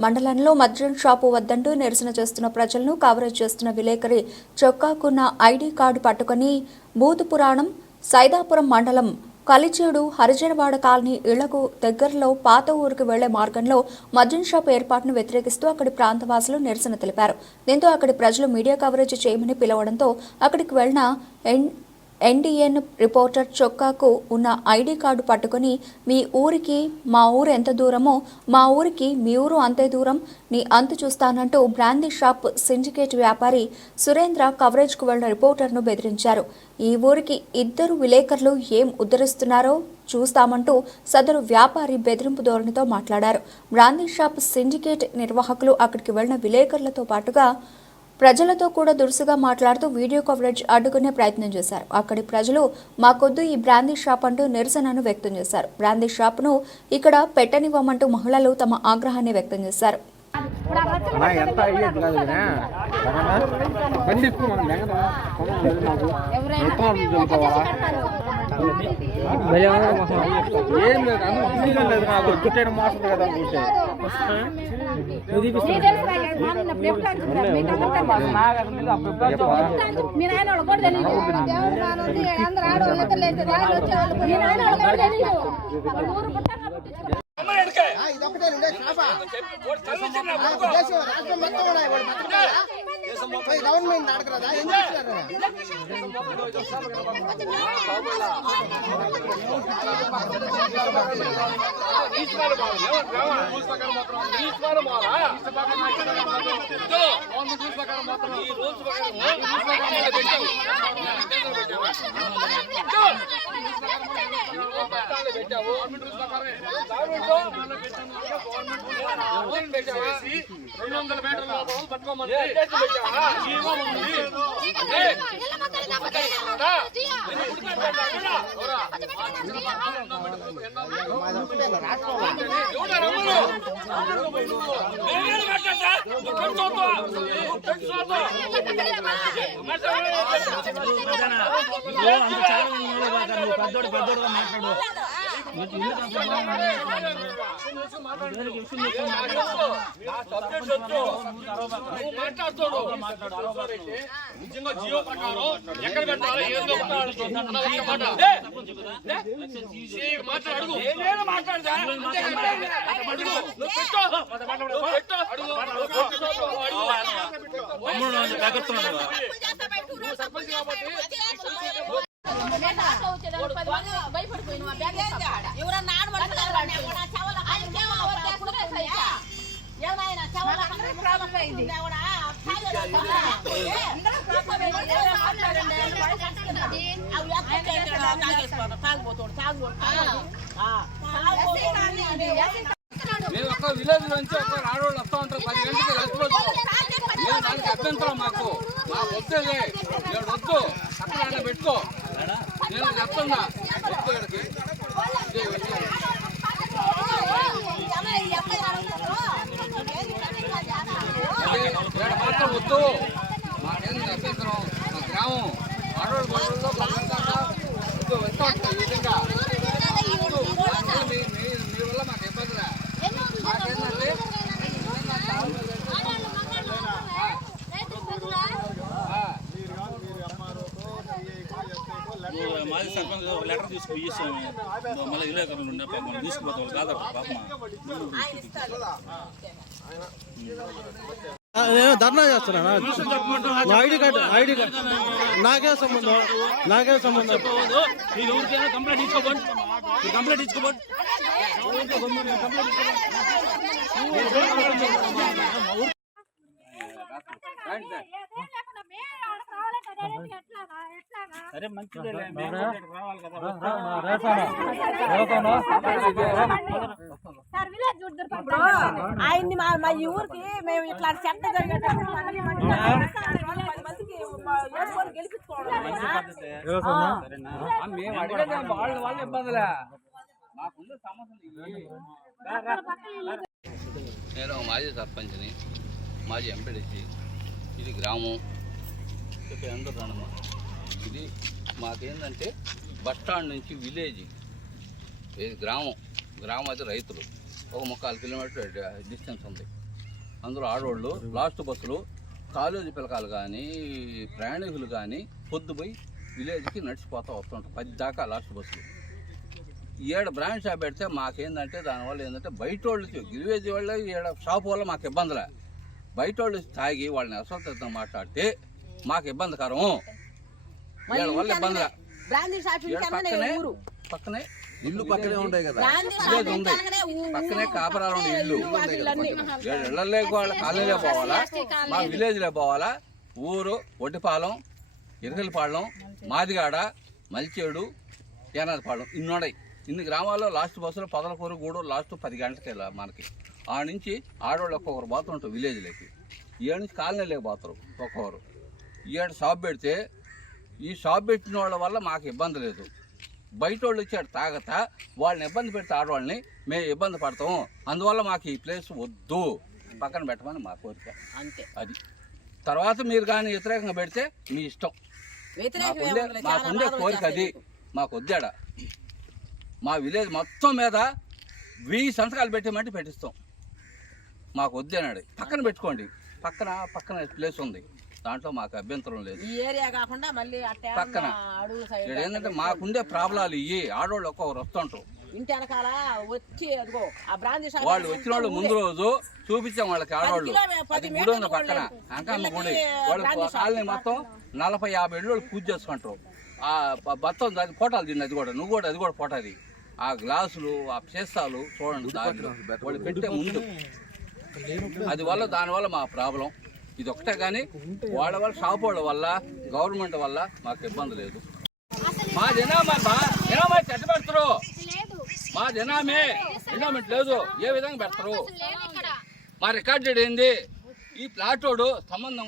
మండలంలో మద్యం షాపు వద్దంటూ నిరసన చేస్తున్న ప్రజలను కవరేజ్ చేస్తున్న విలేకరి చొక్కాకున్న ఐడి కార్డు పట్టుకొని బూతు పురాణం సైదాపురం మండలం కలిచేడు హరిజనవాడ కాలనీ ఇళ్ళకు దగ్గరలో పాత ఊరికి వెళ్ళే మార్గంలో మద్యం షాప్ ఏర్పాటును వ్యతిరేకిస్తూ అక్కడి ప్రాంతవాసులు నిరసన తెలిపారు. దీంతో అక్కడి ప్రజలు మీడియా కవరేజ్ చేయమని పిలవడంతో అక్కడికి వెళ్ళిన ఎన్ ఎన్డీఎన్ రిపోర్టర్ చొక్కాకు ఉన్న ఐడి కార్డు పట్టుకుని మీ ఊరికి మా ఊరు ఎంత దూరమో మా ఊరికి మీ ఊరు అంతే దూరం నీ అంతు చూస్తానంటూ బ్రాందీ షాప్ సిండికేట్ వ్యాపారి సురేంద్ర కవరేజ్కు వెళ్ళిన రిపోర్టర్ను బెదిరించారు. ఈ ఊరికి ఇద్దరు విలేకరులు ఏం ఉద్ధరిస్తున్నారో చూస్తామంటూ సదరు వ్యాపారి బెదిరింపు ధోరణితో మాట్లాడారు. బ్రాందీ షాప్ సిండికేట్ నిర్వాహకులు అక్కడికి వెళ్ళిన విలేకరులతో పాటుగా ప్రజలతో కూడా దురుసుగా మాట్లాడుతూ వీడియో కవరేజ్ అడ్డుకునే ప్రయత్నం చేశారు. అక్కడి ప్రజలు మాకొద్దు ఈ బ్రాందీ షాప్ అంటూ నిరసనను వ్యక్తం చేశారు. బ్రాందీ షాప్ను ఇక్కడ పెట్టనివ్వమంటూ మహిళలు తమ ఆగ్రహాన్ని వ్యక్తం చేశారు. ఎవరైనా ఏం లేదు అందరూ లేదు నాకు చుట్టేయడం మోసం కదా అనుకుంటే మీ నాయన వాళ్ళు కూడా తెలియదు అందరూ ఆడవాళ్ళు లేదు రాజు వచ్చేవాళ్ళు మీ నాయన వాళ్ళు కూడా తెలియదు వాళ్ళ ఊరు. ఇదొకటే ఉండే శాప రాష్ట్రం మొత్తం వాళ్ళు గవర్నమెంట్ అడగరాదా ఎందుకు గవర్నమెంట్ రెండు వందల మీటర్ల పట్టుకోమని పెద్దోడు పెద్దోడుగా మాట్లాడు నిజంగా జియో ప్రకారం ఎక్కడ పెట్టాలి ఏందో మాట మాట్లాడు మాట్లాడదా సర్పంచ్ కాబట్టి ఎవరన్నా ఏమైనా చెవల ప్రాబ్లం అయింది. తాగుబోతాడు మేము ఒక విలేజ్ నుంచి ఒక ఆడవాళ్ళు వస్తా ఉంటారు. పది గంటలకు వెళ్ళిపోవచ్చు మేము దానికి అభ్యంతరం మాకు. మా వద్దేదే ఏడు వద్దు. అక్కడ ఆయన పెట్టుకో. నేను చెప్తున్నా. వద్దు ఈడకి. ఇదే వెళ్ళి. అదే ఏడు అభ్యంతరం మా గ్రామం ఆడవాళ్ళు గొడవల్లో బలవంతంగా వద్దు వస్తూ ఉంటాయి ఈ విధంగా. వద్దు. మీ మీ- మీ వల్ల మాకు ఇబ్బందిలే మాకేంటంటే మాజీ సర్పంచ్ ఒక లెటర్ తీసుకుని ఇస్తాము మళ్ళీ విలేకరులు ఉండే పాపం. తీసుకుపోతాం కాదు పాపం. నేను ధర్నా చేస్తున్నానా నా ఐడి కార్డు ఐడి కార్డు నాకే సంబంధం నాకే సంబంధం కంప్లైంట్ ఇచ్చుకోబోండి కంప్లైంట్ ఇచ్చుకోబోండి సరే మంచిదే రావాలి కదా ఆయన్ని మా మా ఈ ఊరికి మేము ఇట్లా చెత్త జరిగేటప్పుడు వాళ్ళ వాళ్ళ ఇబ్బందులే. సమస్యలు నేను మాజీ సర్పంచ్ని మాజీ ఎంపీడీసీ ఇది గ్రామం. చెప్పే అందరూ రానమ్మా ఇది మాకేంటంటే బస్ స్టాండ్ నుంచి విలేజ్. ఇది గ్రామం. గ్రామం అయితే రైతులు. ఒక ముక్కాలు కిలోమీటర్ డిస్టెన్స్ ఉంది. అందులో ఆడవాళ్ళు లాస్ట్ బస్సులు కాలేజీ పిల్లకాయలు కానీ ప్రయాణికులు కానీ పొద్దుపోయి విలేజ్కి నడిచిపోతూ వస్తుంటారు. పది దాకా లాస్ట్ బస్సులు ఈడ బ్రాండ్ షాప్ పెడితే మాకేందంటే దానివల్ల ఏంటంటే బయట వాళ్ళు గిరివేజ్ వాళ్ళు ఈడ షాప్ వల్ల మాకు ఇబ్బందులే. బయట వాళ్ళు తాగి వాళ్ళని అస్వస్థత మాట్లాడితే మాకు ఇబ్బందికరం. వీళ్ళ వల్ల ఇబ్బందులే. పక్కనే ఇల్లు పక్కనే ఉంటాయి కదా. పక్కనే కాపరాలు ఉండే ఇల్లు. వాళ్ళ కాలనీలో పోవాలా? మా విలేజ్లో పోవాలా? ఊరు ఒడ్డిపాలెం ఇరకలపాలెం మాదిగాడ మల్చేడు ఏనాదిపాలెం ఇన్నున్నాయి ఇన్ని గ్రామాల్లో లాస్ట్ బస్సులో పదలకూరు గూడూరు లాస్ట్ పది గంటలకి వెళ్ళా మనకి. ఆ నుంచి ఆడవాళ్ళు ఒక్కొక్కరు పోతుంటారు విలేజ్లోకి. ఈడ నుంచి కాలనీలోకి పోతారు ఒక్కొక్కరు. ఈడ షాప్ పెడితే ఈ షాప్ పెట్టిన వాళ్ళ వల్ల మాకు ఇబ్బంది లేదు. బయట వాళ్ళు వచ్చాడు తాగత వాళ్ళని ఇబ్బంది పెడితే ఆడవాళ్ళని మేము ఇబ్బంది పడతాం. అందువల్ల మాకు ఈ ప్లేస్ వద్దు. పక్కన పెట్టమని మా కోరిక. అంతే. అది. తర్వాత మీరు కానీ వ్యతిరేకంగా పెడితే మీ ఇష్టం. మాకుండే మాకుండే కోరిక అది. మాకు. వద్దాడ మా విలేజ్ మొత్తం మీద వెయ్యి సంతకాలు పెట్టమంటే పెట్టిస్తాం. మాకు వద్దేనాడు పక్కన పెట్టుకోండి. పక్కన పక్కన ప్లేస్ ఉంది. దాంట్లో మాకు అభ్యంతరం లేదు. ఈ ఏరియా కాకుండా మళ్ళీ అట్టే పక్కన. అడుగు ఇక్కడ సైడ్ ఏంటంటే మాకుండే ప్రాబ్లాలు ఇవి ఆడవాళ్ళు ఒక్కొక్కరు వస్తుంటారు. ఇంటి వెనకాల వచ్చి అదిగో ఆ షాప్ వాళ్ళు వచ్చిన వాళ్ళు ముందు రోజు చూపించాం వాళ్ళకి ఆడవాళ్ళు అది గుడి ఉంది మీటర్లు పక్కన. అంకమ్మ గుడి. వాళ్ళు కాలనీ మొత్తం నలభై యాభై ఏళ్ళు వాళ్ళు పూజ చేసుకుంటారు. ఆ బ- బత్తం దాని ఫోటోలు తిండి అది కూడా. నువ్వు కూడా అది కూడా ఫోటోది ఆ గ్లాసులు ఆ చేస్తాలు చూడండి దాంట్లో వాళ్ళు పెట్టే ముందు. అది వల్ల దానివల్ల మా ప్రాబ్లం. ఇది ఒకటే కానీ వాళ్ళ వల్ల షాప్ వాళ్ళ వల్ల గవర్నమెంట్ వల్ల మాకు ఇబ్బంది లేదు. మా జనామా జనామా చెట్టు పెడతారు. మా జనామే ఎండోమెంట్ లేదు. ఏ విధంగా పెడతారు? మా రికార్డెడ్ ఏంది? ఈ ప్లాటోడు సంబంధం